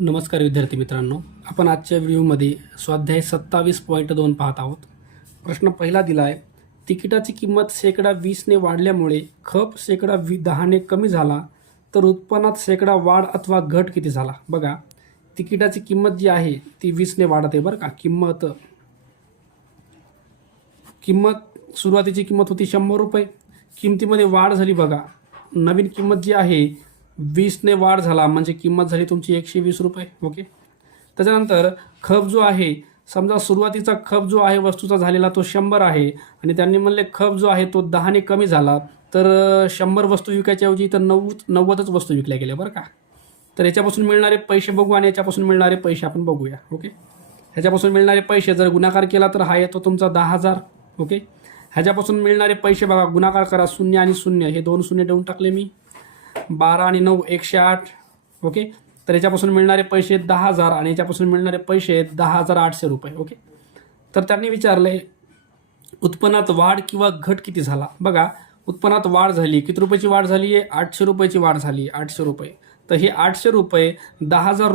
नमस्कार विद्यार्थी मित्रांनो, आपण आजच्या व्हिडिओमध्ये स्वाध्याय 27.2 पाहत आहोत. प्रश्न पहिला दिला आहे. तिकिटाची किंमत -20% वाढल्यामुळे खप -10% कमी झाला तर उत्पन्नात वाढ अथवा घट किती झाला. बघा, तिकिटाची किंमत जी आहे ती 20ने वाढत आहे बरं का. किंमत सुरुवातीची किंमत होती 100 रुपये, किमतीमध्ये वाढ झाली. बघा, नवीन किंमत जी आहे 20ने वाढ झाला म्हणजे किंमत झाली तुमची 120 रुपये. ओके. त्याच्यानंतर खप जो आहे, समजा सुरुवातीचा खप जो आहे वस्तूचा झालेला तो 100 आहे आणि त्यांनी म्हणले खप जो आहे तो 10ने कमी झाला तर 100 वस्तू विकायच्या ऐवजी तर 90च वस्तू विकल्या गेल्या बरं का. तर याच्यापासून मिळणारे पैसे बघू आणि याच्यापासून मिळणारे पैसे आपण बघूया. ओके. ह्याच्यापासून मिळणारे पैसे जर गुणाकार केला तर हा येतो तुमचा 10,000. ओके. ह्याच्यापासून मिळणारे पैसे बघा, गुणाकार करा, 0 आणि 0 हे 2 शून्य देऊन टाकले मी. 12 आणि 9 108. ओके. तर याच्यापासून मिळणारे पैसे 10,000 आणि याच्यापासून मिळणारे पैसे 10,800 रुपये. ओके. तर त्यांनी विचारले उत्पन्नात वाढ किंवा घट किती झाला. बघा, उत्पन्नात वाढ झाली, किती रुपयाची वाढ झाली आहे, 800 रुपयाची वाढ झाली, 800 रुपये. तर हे 800 रुपये 10,000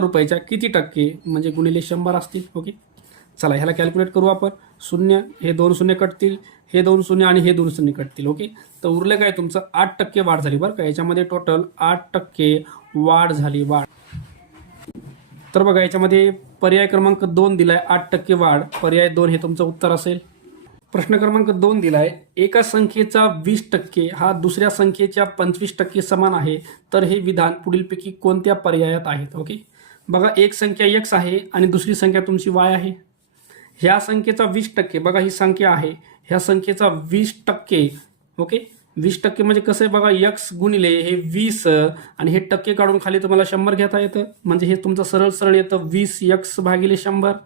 रुपयाच्या किती टक्के म्हणजे गुणिले 100 असतील. ओके. चला ह्याला कॅल्क्युलेट करू आपण. 0 हे 2 शून्य कटतील, हे 2 शून्य आणि हे 2 शून्य कटतील. ओके. तर उरले काय तुमचं 8% वाढ झाली बरं का. याच्यामध्ये टोटल 8% वाढ झाली. वाढ तर बघा, याच्यामध्ये पर्याय क्रमांक 2 दिलाय 8% वाढ. पर्याय 2 हे तुमचं उत्तर असेल. प्रश्न क्रमांक 2 दिलाय. एका संख्येचा 20% हा दुसऱ्या संख्येच्या 25% समान आहे तर हे विधान पुढीलपैकी कोणत्या पर्यायात आहेत. ओके. बघा, एक संख्या x आहे आणि दुसरी संख्या तुमची y आहे. ह्या संख्येचा 20%, बघा ही संख्या आहे, ह्या संख्येचा 20%. ओके. 20% म्हणजे कसं आहे बघा, x गुणिले हे 20 आणि हे टक्के काढून खाली तुम्हाला 100 घेता येतं म्हणजे हे तुमचं सरळ सरळ येतं 20x भागिले 100.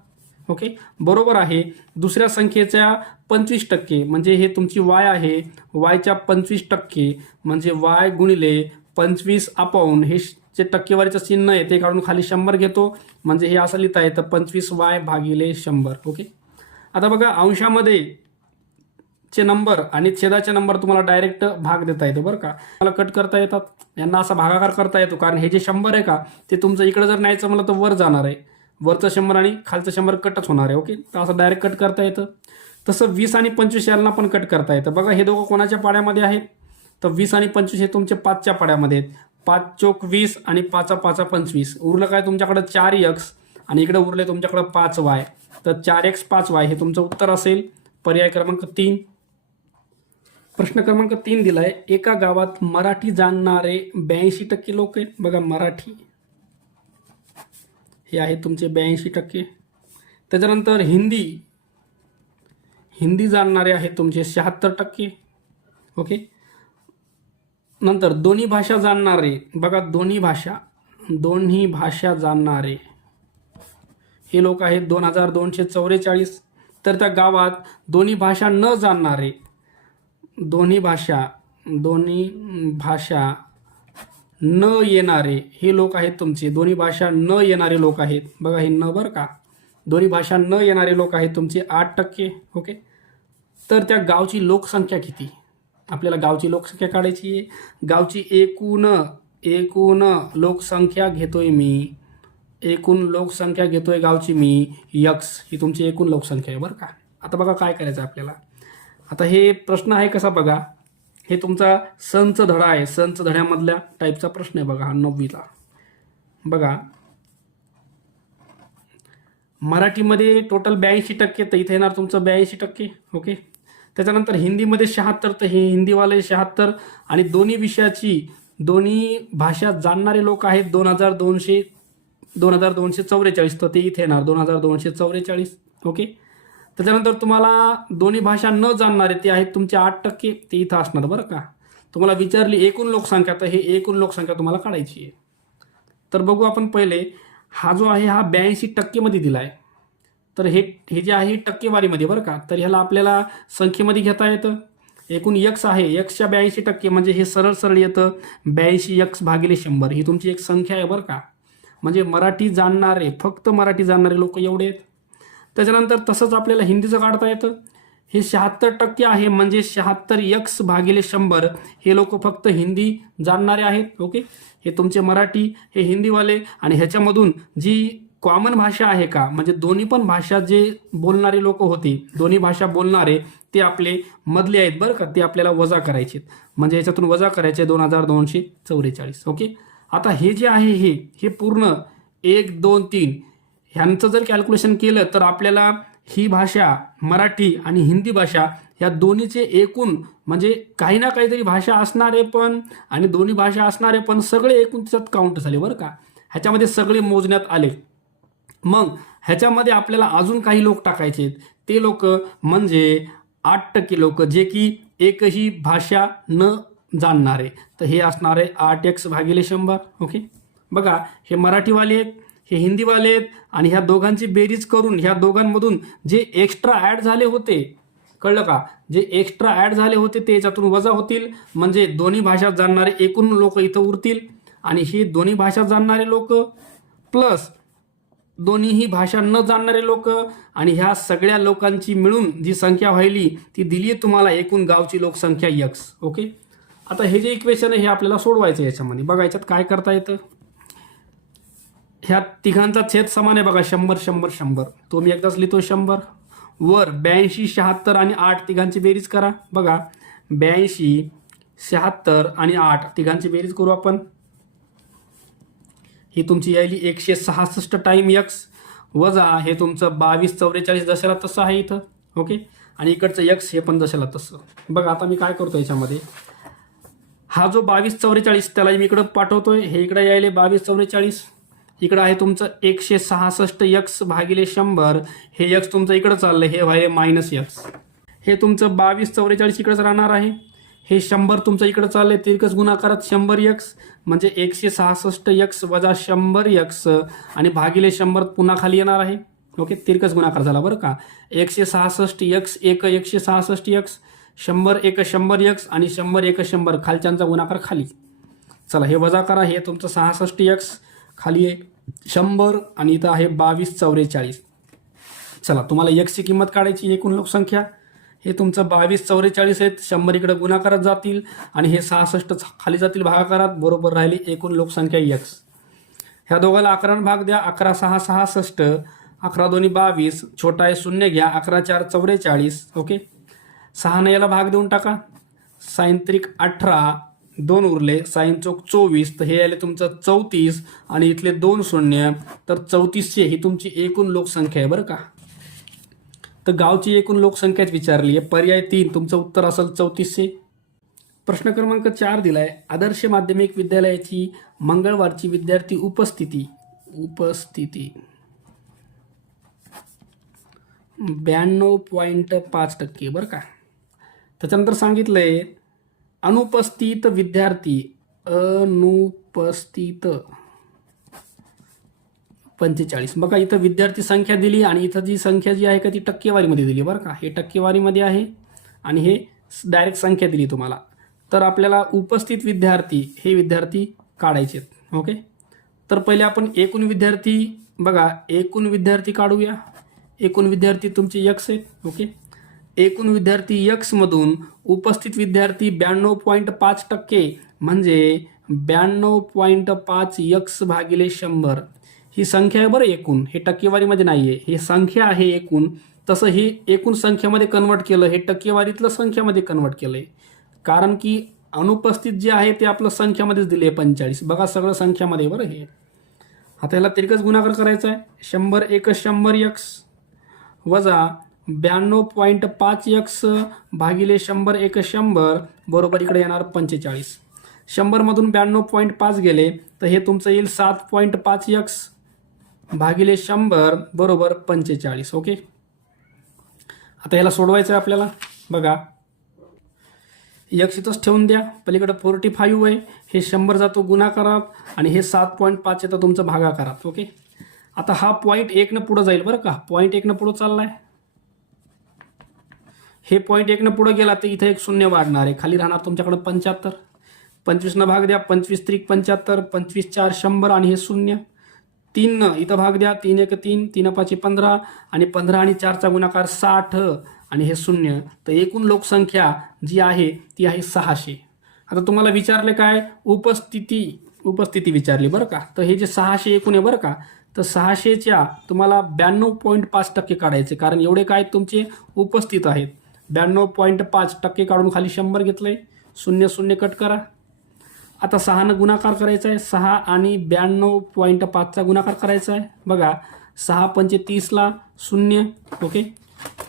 ओके. बरोबर आहे दुसऱ्या संख्येच्या 25% म्हणजे हे तुमची y आहे, yच्या 25% म्हणजे y गुणिले 25 अपॉन हे जे टक्केवारीचं चिन्ह आहे ते काढून खाली 100 घेतो म्हणजे हे असं लिहिता येतं 25y भागिले 100. ओके. आता बघा, अंशामध्ये चे नंबर आणि छेदाचे नंबर तुम्हाला डायरेक्ट भाग देता येतो बरं का. मला कट करता येतात, यांना असा भागाकार करता येतो कारण हे जे 100 आहे का ते तुमचं इकडे जर न्यायचं म्हणलं तर वर जाणार आहे, वरचं 100 आणि खालचं 100 कटच होणार आहे. ओके. तर असं डायरेक्ट कट करता येतं. तसं 20 आणि 25 यांना पण कट करता येतं. बघा, हे दोघं कोणाच्या पाड्यामध्ये आहेत तर 20 आणि 25 हे तुमचे 5च्या पाड्यामध्ये आहेत. 5 चोक 20 आणि 5 5 25. उरलं काय तुमच्याकडे 4x आणि इकडे उरले तुमच्याकडे 5y. तर 4x 5y हे तुमचं उत्तर असेल. पर्याय क्रमांक 3. प्रश्न क्रमांक 3 दिलाय. एका गावात मराठी जाणणारे 82% लोक आहेत. बघा, मराठी हे आहे तुमचे 82%. त्याच्यानंतर हिंदी जाणणारे आहेत तुमचे 76%. ओके. नंतर दोन्ही भाषा जाणणारे, बघा दोन्ही भाषा जाणणारे हे लोक आहेत 2244. तर त्या गावात दोन्ही भाषा न जाणणारे, दोन्ही भाषा न येणारे हे लोक आहेत तुमचे, दोन्ही भाषा न येणारे लोक आहेत. बघा हे न बरं का, दोन्ही भाषा न येणारे लोक आहेत तुमचे 8%. ओके. तर त्या गावची लोकसंख्या किती, आपल्याला गावची लोकसंख्या काढायची आहे. गावची एकूण लोकसंख्या घेतोय मी, एकूण लोकसंख्या घेतोय गावची मी x, ही तुमची एकूण लोकसंख्या आहे बरं का. आता बघा काय करायचं आपल्याला. आता हे प्रश्न आहे कसा बघा, हे तुमचा संच धडा आहे, संच धड्यामधल्या टाईपचा प्रश्न आहे बघा हा 9वीला. बघा, मराठीमध्ये टोटल 82% तर इथे येणार तुमचं 82%. ओके. त्याच्यानंतर हिंदीमध्ये 76 तर हे हिंदीवाले 76 आणि दोन्ही भाषा जाणणारे लोक आहेत 2244 तर ते इथे येणार 2244. ओके. त्याच्यानंतर तुम्हाला दोन्ही भाषा न जाणणारे ते आहेत तुमचे 8%, ते इथं असणार बरं का. तुम्हाला विचारली एकूण लोकसंख्या तर हे एकूण लोकसंख्या तुम्हाला काढायची आहे. तर बघू आपण पहिले, हा जो आहे हा 82% मध्ये दिला आहे. तर हे जे आहे टक्केवारीमध्ये बरं का. तर ह्याला आपल्याला संख्येमध्ये घेता येतं. एकूण x आहे, xच्या 82% म्हणजे हे सरळ सरळ येतं 82x भागिले 100. ही तुमची एक संख्या आहे बरं का. म्हणजे मराठी जाणणारे, फक्त मराठी जाणणारे लोक एवढे आहेत. त्याच्यानंतर तसंच आपल्याला हिंदीचं काढता येतं. हे 76% आहे, म्हणजे 76x भागिले 100 हे लोक फक्त हिंदी जाणणारे आहेत. ओके, हे तुमचे मराठी, हे हिंदीवाले, आणि ह्याच्यामधून जी कॉमन भाषा आहे का, म्हणजे दोन्ही पण भाषा जे बोलणारे लोक होते, दोन्ही भाषा बोलणारे, ते आपले मधले आहेत बरं का, ते आपल्याला वजा करायचे, म्हणजे याच्यातून वजा करायचे 2244. ओके, आता हे जे आहे हे पूर्ण 1 2 3 ह्यांचं जर कॅल्क्युलेशन केलं तर आपल्याला ही भाषा मराठी आणि हिंदी भाषा या दोन्हीचे एकूण, म्हणजे काही ना काहीतरी भाषा असणारे पण आणि दोन्ही भाषा असणारे पण सगळे एकूण त्याच्यात काउंट झाले बरं का, ह्याच्यामध्ये सगळे मोजण्यात आले. मग ह्याच्यामध्ये आपल्याला अजून काही लोक टाकायचे आहेत, ते लोक म्हणजे 8% लोक, जे की एकही भाषा न जाणणारे. तर हे असणार आहे 8x भागिले 100. ओके, बघा हे मराठीवाले आहेत, हे हिंदीवाले आहेत, आणि ह्या दोघांची बेरीज करून ह्या दोघांमधून जे एक्स्ट्रा ॲड झाले होते, कळलं का, जे एक्स्ट्रा ॲड झाले होते ते याच्यातून वजा होतील, म्हणजे दोन्ही भाषा जाणणारे एकूण लोक इथं उरतील, आणि हे दोन्ही भाषा जाणणारे लोक प्लस दोन्हीही भाषा न जाणणारे लोक, आणि ह्या सगळ्या लोकांची मिळून जी संख्या व्हायली ती दिली आहे तुम्हाला एकूण गावची लोकसंख्या x. ओके, आता हे जे इक्वेशन आहे हे आपल्याला सोडवायचं. याच्यामध्ये बघायच्यात काय करता येतं. ह्या तिघांचा छेद समान आहे बघा, 100 100 100. तो मी एकदाच लिहितो 100. वर 82 76 आणि 8 तिघांची बेरीज करा. बघा 82 76 आणि 8 तिघांची बेरीज करू आपण. ही तुमची यायली 166 टाइम x वजा हे तुमचं 22 44 जशाला तसं आहे इथं. ओके, आणि इकडचं x हे पण जशाला तसं. बघा आता मी काय करतो याच्यामध्ये, हा जो 22 44 त्याला मी इकडं पाठवतोय, हे इकडे यायले 22 44, इकडं आहे तुमचं 166x भागिले 100, हे x तुमचं इकडं चाललंय, हे व्हायले -x. हे तुमचं 22 44 इकडंच राहणार आहे, हे 100 तुमचं इकडं चाललंय, तिरकस गुणाकारात 100x, म्हणजे 166x वजा 100x आणि भागिले 100 पुन्हा खाली येणार आहे. ओके, तिरकस गुणाकार झाला बरं का. 166x 1 166x, 100 1 100x आणि 100 1 100, खालच्यांचा गुणाकार खाली. चला हे वजा करा, हे तुमचं 66x खाली आहे 100 आणि इथं आहे 22 44. चला तुम्हाला x ची किंमत काढायची, एकूण लोकसंख्या. हे तुमचं 22 44 आहेत, 100 इकडे गुणाकारात जातील आणि हे 66 खाली जातील भागाकारात, बरोबर राहिली एकूण लोकसंख्या x. ह्या दोघाला 11 भाग द्या, 11 6 66, 11 2 22, छोटा आहे 0 घ्या, 11 4 44. ओके, 6 ने याला भाग देऊन टाका, साइन त्रिक 18, 2 उरले, साइन चौक 24, तर हे आले तुमचं 34 आणि इथले 2 शून्य, तर 3400 ही तुमची एकूण लोकसंख्या आहे बरं का. तर गावची एकूण लोकसंख्याच विचारली आहे. पर्याय 3 तुमचं उत्तर असेल 3400. प्रश्न क्रमांक 4 दिलाय, आदर्श माध्यमिक विद्यालयाची मंगळवारची विद्यार्थी उपस्थिती 92.5% बरं का. त्याच्यानंतर सांगितलंय अनुपस्थित विद्यार्थी 45. बघा इथं विद्यार्थी संख्या दिली आणि इथं जी संख्या जी आहे का ती टक्केवारीमध्ये दिली बरं का. हे टक्केवारीमध्ये आहे आणि हे डायरेक्ट संख्या दिली तुम्हाला. तर आपल्याला उपस्थित विद्यार्थी हे विद्यार्थी काढायचे. ओके, तर पहिले आपण एकूण विद्यार्थी, बघा एकूण विद्यार्थी काढूया. एकूण विद्यार्थी तुमचे x आहेत. ओके, एकूण विद्यार्थी x मधून उपस्थित विद्यार्थी 92.5% म्हणजे 92.5 x भागिले 100 ही संख्या आहे बरं एकूण. हे टक्केवारीमध्ये नाही आहे, हे संख्या आहे एकूण. तसं हे एकूण संख्येमध्ये कन्वर्ट केलं, हे टक्केवारीतलं संख्यामध्ये कन्वर्ट केलं आहे, कारण की अनुपस्थित जे आहे ते आपलं संख्यामध्येच दिले 45. बघा सगळं संख्यामध्ये बरं. हे आता याला तिरकस गुणाकार करायचा आहे. 100 1 100x वजा 92.5x भागिले 100 1 100 बरोबर इकडे येणार 45. 100 मधून 92.5 गेले तर हे तुमचं येईल 7.5x भागिले 100 बरोबर 45. ओके, आता याला सोडवायचं आहे आपल्याला. बघा x इथंच ठेवून द्या, पलीकडे 45 आहे, हे 100 जातो गुणाकारात आणि हे 7.5 येतं तुमचं भागाकारात. ओके, आता हा पॉईंट 1 न पुढे जाईल बरं का. पॉईंट 1 न पुढे चाललाय, हे पॉईंट 1 न पुढे गेला तर इथे एक शून्य वाढणार आहे, खाली राहणार तुमच्याकडे 75. 25 न भाग द्या, 25 त्रिक 75, 25 4 100 आणि हे शून्य. 3 न इथं भाग द्या, 3 1 3, 3 5 15 आणि 15 आणि 4चा गुणाकार 60 आणि हे 0, तर एकूण लोकसंख्या जी आहे ती आहे 600. आता तुम्हाला विचारले काय, उपस्थिती विचारली बरं का. तर हे जे 600 एकूण आहे बरं का, तर 600च्या तुम्हाला 92.5% काढायचे, कारण एवढे काय तुमचे उपस्थित आहेत. 92.5% काढून खाली 100 घेतलंय, 0 कट करा. आता 6नं गुणाकार करायचा आहे, 6 आणि 92.5चा गुणाकार करायचा आहे. बघा 6 पंचे 30ला 0, ओके.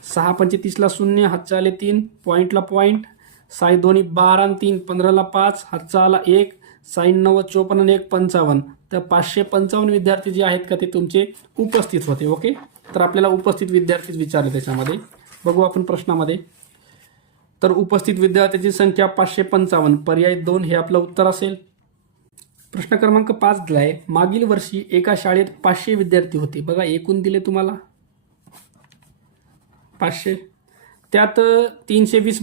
6 पंचे 30ला 0, हातचा आले 3, पॉईंटला पॉईंट, 6 दोन्ही 12 आणि 3 15ला 5, हातचा आला 1, 6 9 54 आणि 1 55. तर 555 विद्यार्थी जे आहेत का ते तुमचे उपस्थित होते, ओके. तर आपल्याला उपस्थित विद्यार्थीच विचारले त्याच्यामध्ये. बघू आपण प्रश्नामध्ये. तर उपस्थित विद्यार्थ्यांची संख्या 555, पर्याय 2 हे आपलं उत्तर असेल. प्रश्न क्रमांक 5 दिलाय, मागील वर्षी एका शाळेत 500 विद्यार्थी होते. बघा एकूण दिले तुम्हाला 500, त्यात 320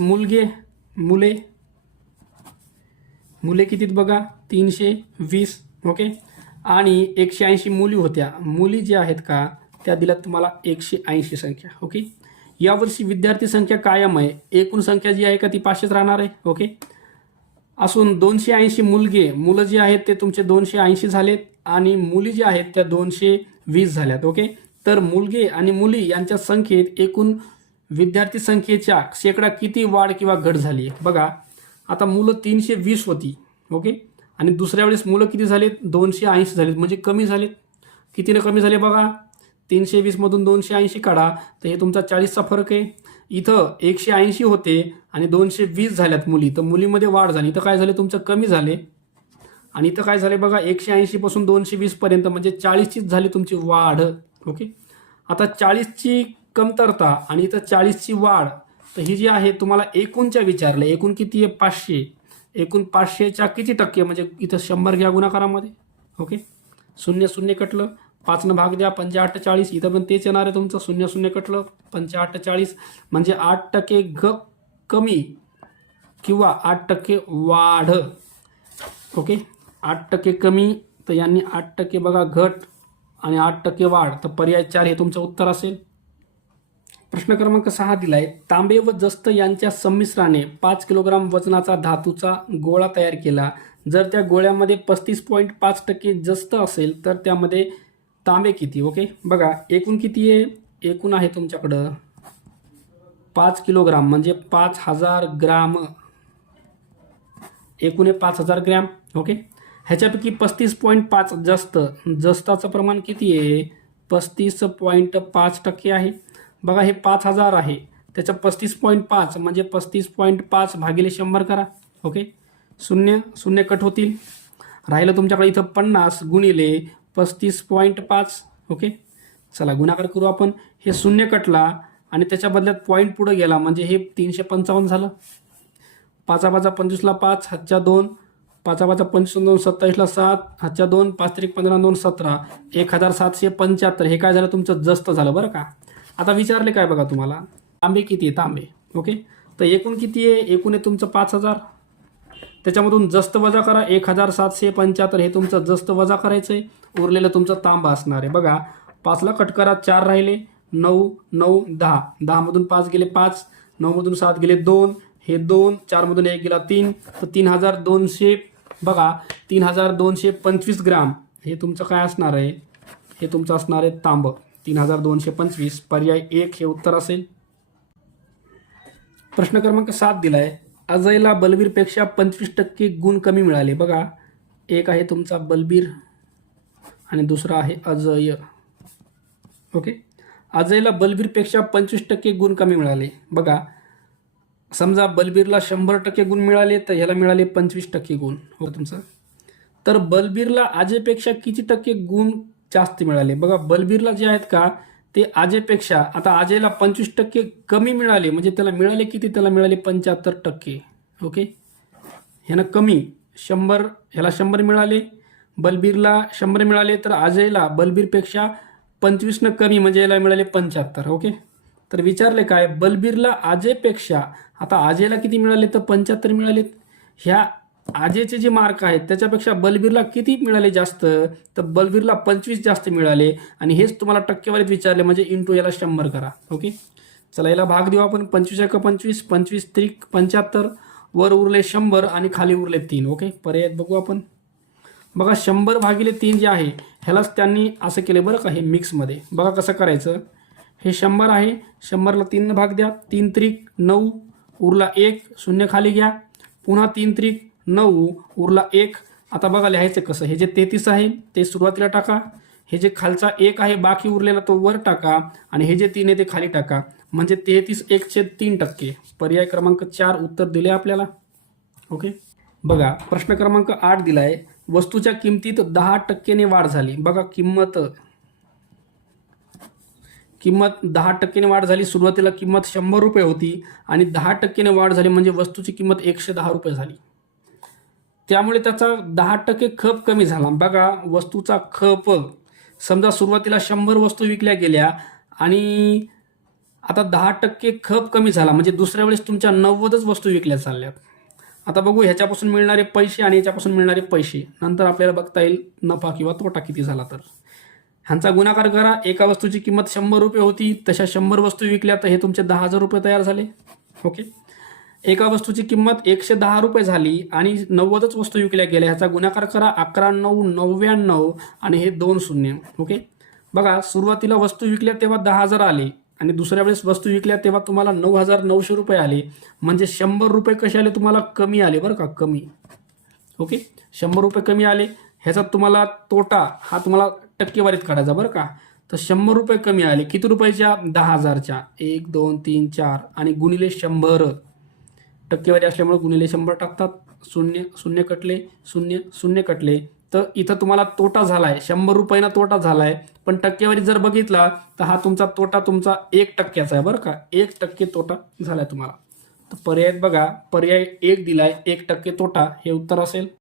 मुले कितीत बघा 320, ओके. आणि 180 मुली होत्या. मुली ज्या आहेत का त्या दिल्यात तुम्हाला 180 संख्या, ओके. यावर्षी विद्यार्थी संख्या कायम आहे, एकूण संख्या जी आहे का ती 500 राहणार आहे, ओके. असून 280 मुलं जे आहेत ते तुमचे 280 झालेत आणि मुली ज्या आहेत त्या 220 झाल्यात, ओके. तर मुलगे आणि मुली यांच्या संख्येत एकूण विद्यार्थी संख्येच्या शेकडा किती वाढ किंवा घट झाली. बघा आता मुलं 320 होती, ओके. आणि दुसऱ्या वेळेस मुलं किती झालेत 280 झालेत, म्हणजे कमी झालेत. कितीने कमी झाले बघा, 320 मधून 280 काढा तर हे तुमचा 40चा फरक आहे. इथं 180 होते आणि 220 झाल्यात मुली, तर मुलीमध्ये वाढ झाली. इथं काय झाले तुमचं कमी झाले. आणि इथं काय झाले बघा 180 पासून 220 पर्यंत म्हणजे 40चीच झाली तुमची वाढ, ओके. आता 40ची कमतरता आणि इथं 40ची वाढ, तर ही जी आहे तुम्हाला एकूणच्या विचारले. एकूण किती आहे 500, एकूण 500च्या किती टक्के, म्हणजे इथं 100 घ्या गुणाकारामध्ये, ओके. 0 कटलं, 5 भाग द्या, 5 40, इथं पण तेच येणार आहे तुमचं. 0 कटलं, 5 40, म्हणजे 8% कमी किंवा 8% वाढ, ओके. 8% कमी, तर यांनी 8% बघा घट आणि 8% वाढ, तर पर्याय 4 हे तुमचं उत्तर असेल. प्रश्न क्रमांक 6 दिलाय, तांबे व जस्त यांच्या संमिश्राने 5 किलोग्राम वजनाचा धातूचा गोळा तयार केला. जर त्या गोळ्यामध्ये 35.5% जस्त असेल तर त्यामध्ये तांबे किती, ओके. बघा एकूण किती आहे, एकूण आहे तुमच्याकडं 5 किलोग्राम म्हणजे 5000 ग्राम, एकूण आहे 5000 ग्रॅम, ओके. ह्याच्यापैकी 35.5 जस्ताचं प्रमाण किती आहे, 35.5% आहे. बघा हे 5000 आहे, त्याचं 35.5 म्हणजे 35.5 भागिले 100 करा, ओके. 0 कट होतील, राहिलं तुमच्याकडे इथं 50 गुणिले 35.5, ओके. चला गुणाकार करू आपण. हे 0 कटला आणि त्याच्या बदल्यात पॉईंट पुढे गेला म्हणजे हे 355 झालं. 5 25ला 5, हातच्या 2, 5 25 2 27ला 7, हातच्या 2, 5 15 2 17, 1775. हे काय झालं तुमचं जस्त झालं बरं का. आता विचारले काय बघा तुम्हाला, तांबे किती आहे तांबे, ओके. तर एकूण किती आहे, एकूण आहे तुमचं 5000, त्याच्यामधून जस्त वजा करा 1775, हे तुमचं जस्त वजा करायचं आहे. उरलेलं तुमचं तांबा असणार आहे. बघा 5ला कट करा, 4 राहिले, 9 9 10, 10 मधून 5 गेले 5, 9 मधून 7 गेले 2, हे 2, 4 मधून 1 गेला 3, तर 3200, बघा 3225 ग्राम हे तुमचं काय असणार आहे, हे तुमचं असणार आहे तांब, 3225, पर्याय 1 हे उत्तर असेल. प्रश्न क्रमांक 7 दिलाय, अजयला बलबीरपेक्षा 25% गुण कमी मिळाले. बघा एक आहे तुमचा बलबीर आणि दुसरा आहे अजय, ओके. अजयला बलबीरपेक्षा 25% गुण कमी मिळाले. बघा समजा बलबीरला 100% गुण मिळाले तर ह्याला मिळाले 25% गुण, हो तुमचं. तर बलबीरला अजयपेक्षा किती टक्के गुण जास्त मिळाले. बघा बलबीरला जे आहेत का ते अजयपेक्षा, आता अजयला 25% कमी मिळाले म्हणजे त्याला मिळाले किती, त्याला मिळाले 75%, ओके. ह्यानं कमी 100, ह्याला 100 मिळाले, बलबीरला 100 मिळाले, तर अजयला बलबीरपेक्षा 25 कमी म्हणजे याला मिळाले 75, ओके. तर विचारले काय, बलबीरला अजयपेक्षा, आता अजयला किती मिळाले तर 75 मिळालेत. ह्या अजयचे जे मार्क आहेत त्याच्यापेक्षा बलबीरला किती मिळाले जास्त, तर बलबीरला 25 जास्त मिळाले. आणि हेच तुम्हाला टक्केवारीत विचारले म्हणजे इंटू याला 100 करा, ओके. चला याला भाग देऊ आपण. 25 एका 25, 25 त्रिक 75, वर उरले 100 आणि खाली उरले 3. ओके, पर्याय बघू आपण. बघा 100 भागिले 3 जे आहे ह्यालाच त्यांनी असं केलं बरं का, हे मिक्समध्ये. बघा कसं करायचं. हे 100 आहे, 100ला 3 भाग द्या. 3 त्रिक 9, उरला 1, शून्य खाली घ्या. पुन्हा 3 त्रिक 9, उरला 1. आता बघा लिहायचं कसं. हे जे 33 आहे ते सुरुवातीला टाका, हे जे खालचा 1 आहे बाकी उरलेला तो वर टाका, आणि हे जे 3 आहे ते खाली टाका. म्हणजे 33 1/3%. पर्याय क्रमांक 4 उत्तर दिले आपल्याला. ओके, बघा प्रश्न क्रमांक 8 दिलाय. वस्तूच्या किमतीत 10% वाढ झाली. बघा किंमत 10% वाढ झाली. सुरुवातीला किंमत 100 रुपये होती आणि 10% वाढ झाली म्हणजे वस्तूची किंमत 110 रुपये झाली. त्यामुळे त्याचा 10% खप कमी झाला. बघा वस्तूचा खप, समजा सुरुवातीला 100 वस्तू विकल्या गेल्या आणि आता 10% खप कमी झाला म्हणजे दुसऱ्या वेळेस तुमच्या 90च वस्तू विकल्या चालल्यात. आता बघू ह्याच्यापासून मिळणारे पैसे आणि ह्याच्यापासून मिळणारे पैसे, नंतर आपल्याला बघता येईल नफा किंवा तोटा किती झाला. तर ह्यांचा गुणाकार करा. एका वस्तूची किंमत 100 रुपये होती, तशा 100 वस्तू विकल्या तर हे तुमचे 10,000 रुपये तयार झाले. ओके, एका वस्तूची किंमत 110 रुपये झाली आणि 90च वस्तू विकल्या गेल्या. ह्याचा गुणाकार करा. 11 9 99 आणि हे 2 शून्य. ओके, बघा सुरुवातीला वस्तू विकल्या तेव्हा 10,000 आले आणि दुसऱ्या वेळेस वस्तू विकल्या तेव्हा तुम्हाला 9,900 रुपये आले. म्हणजे 100 रुपये कसे आले तुम्हाला, कमी आले बरं का, कमी. ओके, 100 रुपये कमी आले. ह्याचा तुम्हाला तोटा हा तुम्हाला टक्केवारीत काढायचा बरं का. तर 100 रुपये कमी आले. किती रुपयाच्या, 10,000च्या. 1 2 3 4 आणि गुणिले 100. टक्केवारी असल्यामुळे गुणिले 100 टाकतात. शून्य शून्य कटले, शून्य शून्य कटले. तर इथं तुम्हाला तोटा झालाय, 100 रुपयांना तोटा झालाय. पण टक्केवारी जर बघितला तर हा तुमचा तोटा तुमचा 1%चा आहे बरं का. 1% तोटा झालाय तुम्हाला. तर पर्याय बघा, पर्याय 1 दिलाय, 1% तोटा हे उत्तर असेल.